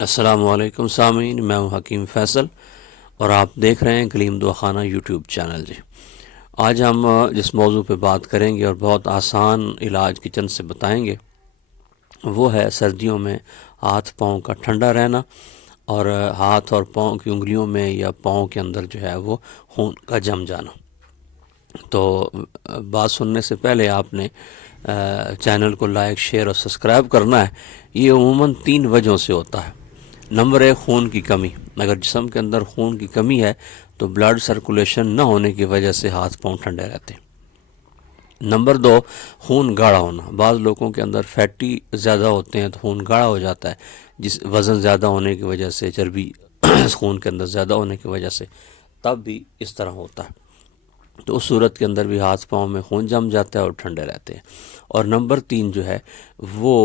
السلام علیکم سامعین، میں ہوں حکیم فیصل اور آپ دیکھ رہے ہیں کلیم دعا خانہ یوٹیوب چینل۔ جی، آج ہم جس موضوع پہ بات کریں گے اور بہت آسان علاج کچن سے بتائیں گے وہ ہے سردیوں میں ہاتھ پاؤں کا ٹھنڈا رہنا اور ہاتھ اور پاؤں کی انگلیوں میں یا پاؤں کے اندر جو ہے وہ خون کا جم جانا۔ تو بات سننے سے پہلے آپ نے چینل کو لائک، شیئر اور سبسکرائب کرنا ہے۔ یہ عموماً 3 وجہوں سے ہوتا ہے۔ نمبر 1، خون کی کمی۔ اگر جسم کے اندر خون کی کمی ہے تو بلڈ سرکولیشن نہ ہونے کی وجہ سے ہاتھ پاؤں ٹھنڈے رہتے ہیں۔ نمبر 2، خون گاڑھا ہونا۔ بعض لوگوں کے اندر فیٹی زیادہ ہوتے ہیں تو خون گاڑھا ہو جاتا ہے، جس وزن زیادہ ہونے کی وجہ سے، چربی خون کے اندر زیادہ ہونے کی وجہ سے، تب بھی اس طرح ہوتا ہے۔ تو اس صورت کے اندر بھی ہاتھ پاؤں میں خون جم جاتا ہے اور ٹھنڈے رہتے ہیں۔ اور نمبر 3 جو ہے وہ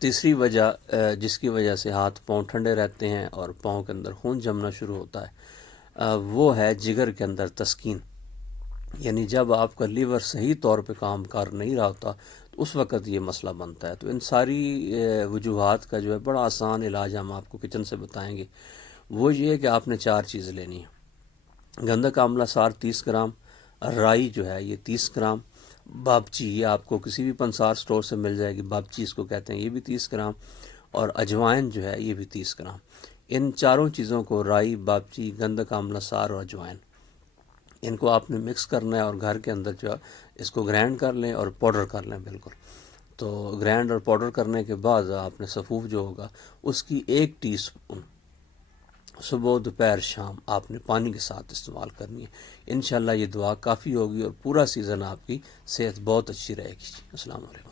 تیسری وجہ جس کی وجہ سے ہاتھ پاؤں ٹھنڈے رہتے ہیں اور پاؤں کے اندر خون جمنا شروع ہوتا ہے، وہ ہے جگر کے اندر تسکین۔ یعنی جب آپ کا لیور صحیح طور پہ کام کر نہیں رہا ہوتا تو اس وقت یہ مسئلہ بنتا ہے۔ تو ان ساری وجوہات کا جو ہے بڑا آسان علاج ہم آپ کو کچن سے بتائیں گے۔ وہ یہ ہے کہ آپ نے 4 چیزیں لینی ہیں۔ گندھک آملہ سار 30 گرام، رائی جو ہے یہ 30 گرام، بابچی یہ آپ کو کسی بھی پنسار سٹور سے مل جائے گی، بابچی اس کو کہتے ہیں، یہ بھی 30 گرام، اور اجوائن جو ہے یہ بھی 30 گرام۔ ان چاروں چیزوں کو، رائی، بابچی، گندھک آملہ سار اور اجوائن، ان کو آپ نے مکس کرنا ہے اور گھر کے اندر جو ہے اس کو گرائنڈ کر لیں اور پاؤڈر کر لیں بالکل۔ تو گرائنڈ اور پاؤڈر کرنے کے بعد آپ نے سفوف جو ہوگا اس کی 1 ٹی اسپون صبح، دوپہر، شام آپ نے پانی کے ساتھ استعمال کرنی ہے۔ انشاءاللہ یہ دعا کافی ہوگی اور پورا سیزن آپ کی صحت بہت اچھی رہے گی۔ السلام علیکم۔